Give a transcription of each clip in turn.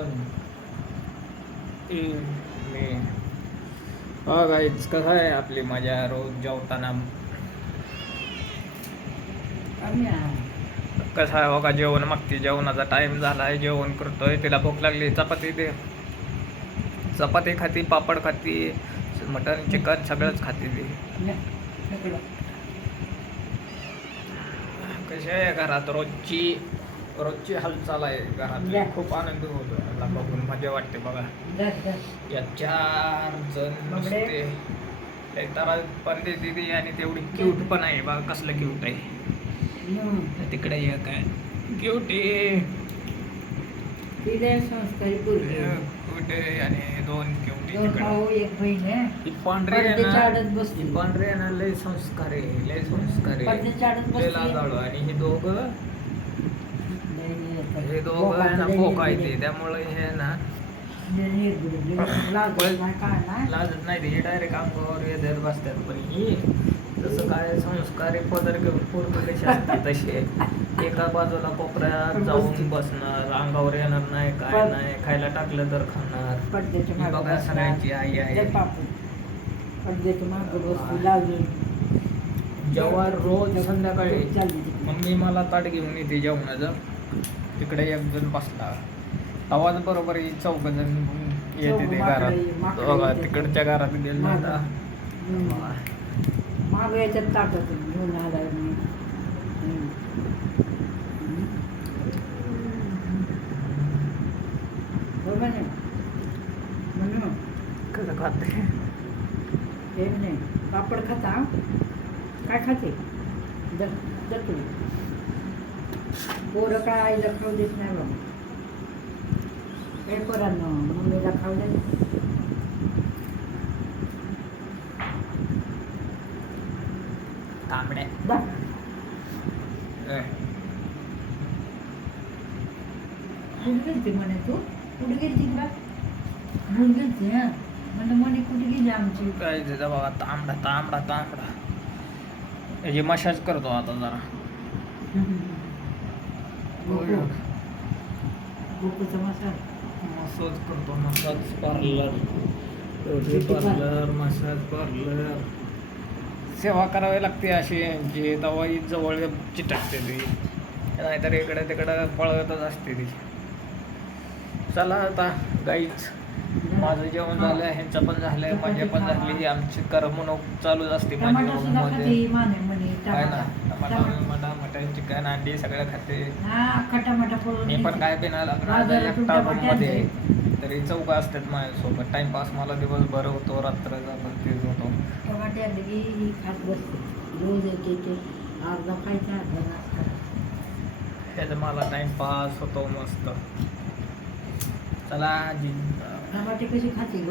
2 3 मी गाईच कसं आहे आपली मजा रोज जेवताना कसं आहे बघा जेवण मागते जेवणाचा टाइम झाला आहे जेवण करतोय तिला भूक लागली चपाती दे चपाती खाती पापड खाती मटन चिकन सगळंच खाते ती कशी आहे घरात रोजची हालचाल आहे घरात खूप आनंद होतो मला बघून मजा वाटते बघा या 4 जण नुसते तर पण ते दिदी आणि तेवढी क्यूट पण आहे बघा कसलं क्यूट आहे तिकडे एक आहे क्यूट कुठे आणि 2 क्यूटी तिकडे पांढरे आहे ना लय संस्कार आहे लय लाजाळू आणि हे दोघं आहे ना भोक आहे ते त्यामुळे हे ना लाजत नाही हे डायरेक्ट अंगावर येत बसतात पण ही जसं काय संस्कारी पदर घेऊन पूर्ण कशी असते तसे एका बाजूला कोपऱ्यात जाऊन बसणार अंगावर येणार नाही काय नाही खायला टाकलं तर खाणार बघा सगळ्यांची आई आहे जेव्हा रोज संध्याकाळी मम्मी मला ताट घेऊन येते जेवणाचं तिकडे एक जण बसला आवाज बरोबर 4 जण येते ते घरात बघा तिकडच्या घरात गेलं आता माग याच्यात ताटत घेऊन आला म्हणून कसं खाते हे नाही पापड खाता काय खाते दत्तू पोरं काय आईला खाऊ देत नाही बाबा हे पोरांना मम्मीला खाऊ देत तांबडे कुठे गेलती म्हणे तू कुठे गेलती का घेऊन गेलती म्हणजे म्हणे कुठे गेली आमची काय बाबा तांबडा याची मशाज करतो आता जरा गोकुळचा मसाज करतो मसाज पार्लर सेवा करावी लागते अशी जी दवाई जवळ चिटकते ती नाहीतर इकडे तिकडं पळतच असते ती चला आता गाईच माझं जेवण झालं ह्यांचं पण झालंय माझे पण झाली आमची करमणूक चालूच असते माझ्या रूममध्ये काय ना टमाटा मटन चिकन अंडी सगळं खाते मी पण काय पिणार एकटा रूममध्ये तरी 4 असतात माझ्यासोबत टाइमपास मला दिवसभर होतो रात्र जातो तेच होतो ह्याचं मला टाइमपास होतो मस्त चला टमाटे कशी खाते ग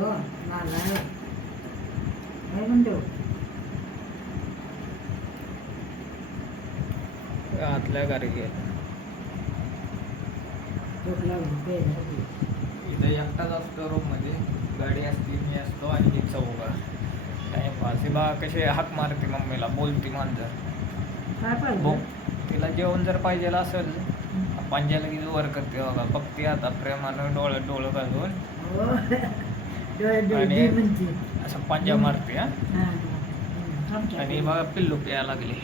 काय म्हणतो आतल्या घरी गेलं इथं एकटाच असतो रूम मध्ये गाडी असते मी असतो आणि ही 4 टाइमपास ही बा कशी हाक मारते मम्मीला बोलती मांजर तिला जेवण जर पाहिजे असेल पंजाला की वर करते बघा बघते आता प्रेमानं डोळं घालून आणि असं पंजा मारते आणि बघा पिल्लू प्यायला लागले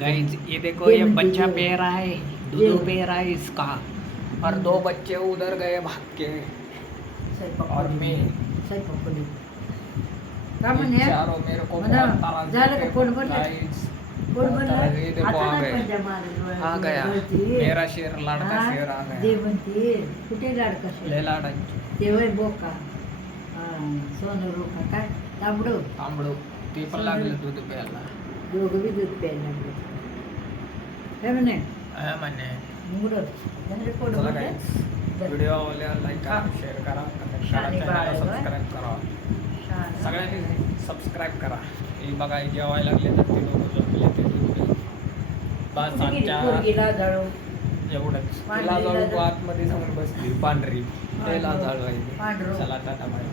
गाइस ये देखो ये बच्चा पी रहा है दूध पी रहा है इसका और 2 बच्चे उधर गए भाग के और मैं चारों मेरे को बहुत ताराज गाइस आ गया मेरा शेर लाडका शेर आ गया कुठे लाडका ले लाडा ते वय बोका सोनं रोका काय तांबडू ते पण लागलं दूध प्यायला दोघं बी दूध प्यायला लागले काय म्हणे व्हिडिओ लाईक करा शेअर करा कमेंट करा चॅनलला सबस्क्राईब करा सगळ्यांनी सबस्क्राईब करा हे बघा जेवायला लागले तर ते लोक झोपले ते बस आमच्या एवढंच तिला जाऊ आतमध्ये जाऊन बसली पांढरी त्याला जाळू आहे चला टाटा बाय